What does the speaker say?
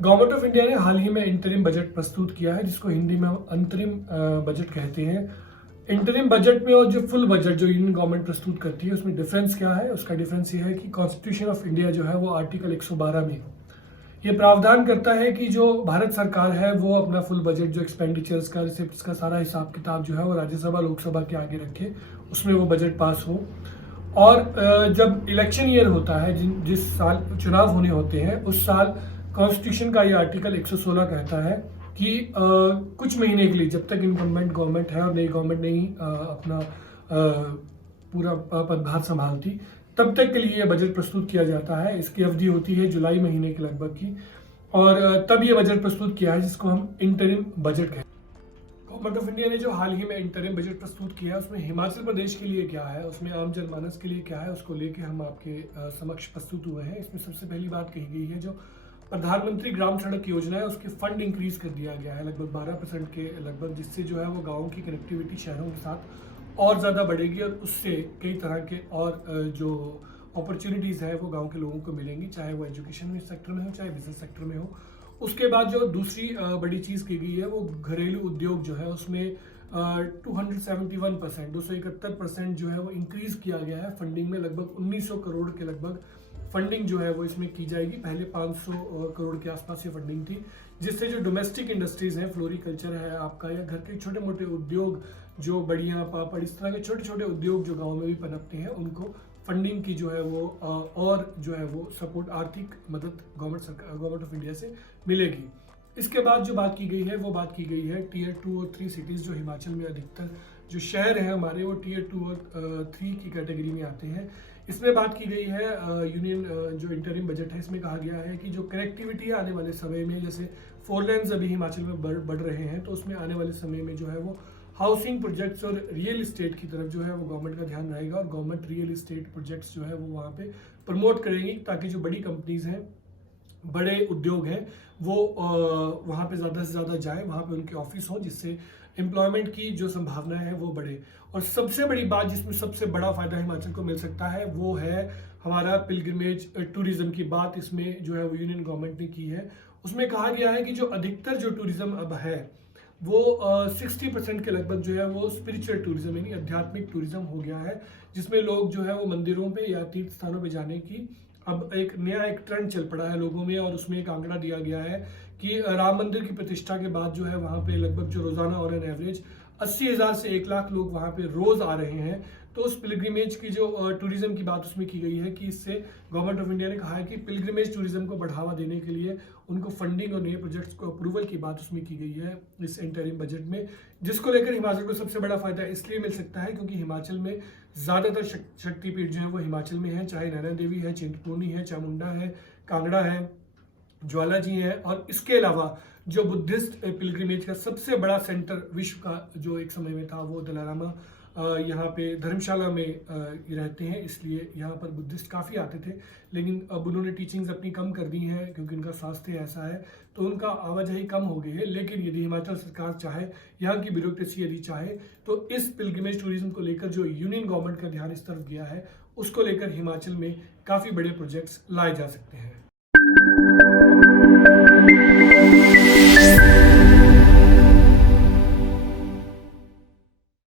Government of India ने हाल ही में interim budget प्रस्तुत किया है, जिसको हिंदी में हम अंतरिम बजट कहते हैं। इंटरिम बजट में और जो फुल बजट जो यूनियन गवर्नमेंट प्रस्तुत करती है, उसमें डिफरेंस क्या है? उसका डिफरेंस ये है कि कॉन्स्टिट्यूशन ऑफ इंडिया जो है वो आर्टिकल 112 में ये प्रावधान करता है कि जो भारत सरकार है वो अपना फुल बजट, जो एक्सपेंडिचर्स का, रिसिप्ट्स का सारा हिसाब किताब जो है वो राज्यसभा लोकसभा के आगे रखे, उसमें वो बजट पास हो। और जब इलेक्शन ईयर होता है, जिस साल चुनाव होने होते हैं, उस साल कॉन्स्टिट्यूशन का ये आर्टिकल 116 कहता है कि कुछ महीने के लिए, जब तक इनकम्बेंट गवर्नमेंट है और नई गवर्नमेंट नहीं अपना पूरा पदभार संभालती, तब तक के लिए ये बजट प्रस्तुत किया जाता है। इसकी अवधि होती है जुलाई महीने के लगभग की, और तब ये बजट प्रस्तुत किया है, जिसको हम इंटरिम बजट कहते हैं। गवर्नमेंट ऑफ इंडिया ने जो हाल ही में इंटरिम बजट प्रस्तुत किया है, उसमें हिमाचल प्रदेश के लिए क्या है, उसमें आम जनमानस के लिए क्या है, उसको लेके हम आपके समक्ष प्रस्तुत हुए हैं। इसमें सबसे पहली बात कही गई है, जो प्रधानमंत्री ग्राम सड़क योजना है, उसके फंड इंक्रीज कर दिया गया है लगभग 12% के लगभग, जिससे जो है वो गाँव की कनेक्टिविटी शहरों के साथ और ज़्यादा बढ़ेगी, और उससे कई तरह के और जो अपॉर्चुनिटीज़ है वो गांव के लोगों को मिलेंगी, चाहे वो एजुकेशन सेक्टर में हो, चाहे बिजनेस सेक्टर में हो। उसके बाद जो दूसरी बड़ी चीज़ की गई है, वो घरेलू उद्योग जो है उसमें 271%, 271% जो है वो इंक्रीज किया गया है फंडिंग में। लगभग 1900 करोड़ के लगभग फंडिंग जो है वो इसमें की जाएगी। पहले 500 करोड़ के आसपास ये फंडिंग थी, जिससे जो डोमेस्टिक इंडस्ट्रीज हैं, फ्लोरिकल्चर है आपका, या घर के छोटे मोटे उद्योग, जो बड़ियाँ पापड़, इस तरह के छोटे छोटे उद्योग जो गाँव में भी पनपते हैं, उनको फंडिंग की जो है वो और जो है वो सपोर्ट, आर्थिक मदद गवर्नमेंट ऑफ इंडिया से मिलेगी। इसके बाद जो बात की गई है, वो बात की गई है टीयर 2 और 3 सिटीज़, जो हिमाचल में अधिकतर जो शहर हैं हमारे, वो टीयर 2 और 3 की कैटेगरी में आते हैं। इसमें बात की गई है यूनियन जो इंटरिम बजट है, इसमें कहा गया है कि जो कनेक्टिविटी है आने वाले समय में, जैसे 4 लेन्स अभी हिमाचल में बढ़ रहे हैं, तो उसमें आने वाले समय में जो है वो हाउसिंग प्रोजेक्ट्स और रियल इस्टेट की तरफ जो है वो गवर्नमेंट का ध्यान रहेगा, और गवर्नमेंट रियल इस्टेट प्रोजेक्ट्स जो है वो वहाँ पे प्रमोट करेंगी, ताकि जो बड़ी कंपनीज हैं, बड़े उद्योग हैं, वो वहाँ पे ज़्यादा से ज़्यादा जाए, वहाँ पे उनके ऑफिस हों, जिससे एम्प्लॉयमेंट की जो संभावना है वो बढ़े। और सबसे बड़ी बात, जिसमें सबसे बड़ा फायदा हिमाचल को मिल सकता है, वो है हमारा पिलग्रिमेज टूरिज्म की बात। इसमें जो है वो यूनियन गवर्नमेंट ने की है। उसमें कहा गया है कि जो अधिकतर जो टूरिज्म अब है, वो 60% के लगभग जो है वो स्पिरिचुअल टूरिज्म यानी आध्यात्मिक टूरिज्म हो गया है, जिसमें लोग जो है वो मंदिरों पे या तीर्थ स्थानों पे जाने की अब एक ट्रेंड चल पड़ा है लोगों में। और उसमें एक आंकड़ा दिया गया है कि राम मंदिर की प्रतिष्ठा के बाद जो है वहाँ पे लगभग जो रोजाना और एन एवरेज 80,000 से 1 लाख लोग वहाँ पे रोज आ रहे हैं। तो उस पिलग्रिमेज की जो टूरिज्म की बात उसमें की गई है, कि इससे गवर्नमेंट ऑफ इंडिया ने कहा है कि पिलग्रिमेज टूरिज्म को बढ़ावा देने के लिए उनको फंडिंग और नए प्रोजेक्ट्स को अप्रूवल की बात उसमें की गई है इस इंटरिम बजट में, जिसको लेकर हिमाचल को सबसे बड़ा फायदा इसलिए मिल सकता है क्योंकि हिमाचल में ज़्यादातर शक्तिपीठ जो है वो हिमाचल में है, चाहे नैना देवी है, चिंतपूर्णी है, चामुंडा है, कांगड़ा है, ज्वाला जी है। और इसके अलावा जो बुद्धिस्ट पिलग्रिमेज का सबसे बड़ा सेंटर विश्व का जो एक समय में था, वो दलाई यहाँ पे धर्मशाला में रहते हैं, इसलिए यहाँ पर बुद्धिस्ट काफ़ी आते थे। लेकिन अब उन्होंने टीचिंग्स अपनी कम कर दी हैं, क्योंकि उनका स्वास्थ्य ऐसा है, तो उनका आवाजाही कम हो गई है। लेकिन यदि हिमाचल सरकार चाहे, यहाँ की ब्यूरोक्रेसी यदि चाहे, तो इस पिलग्रिमेज टूरिज्म को लेकर जो यूनियन गवर्नमेंट का ध्यान इस तरफ गया है, उसको लेकर हिमाचल में काफ़ी बड़े प्रोजेक्ट्स लाए जा सकते हैं।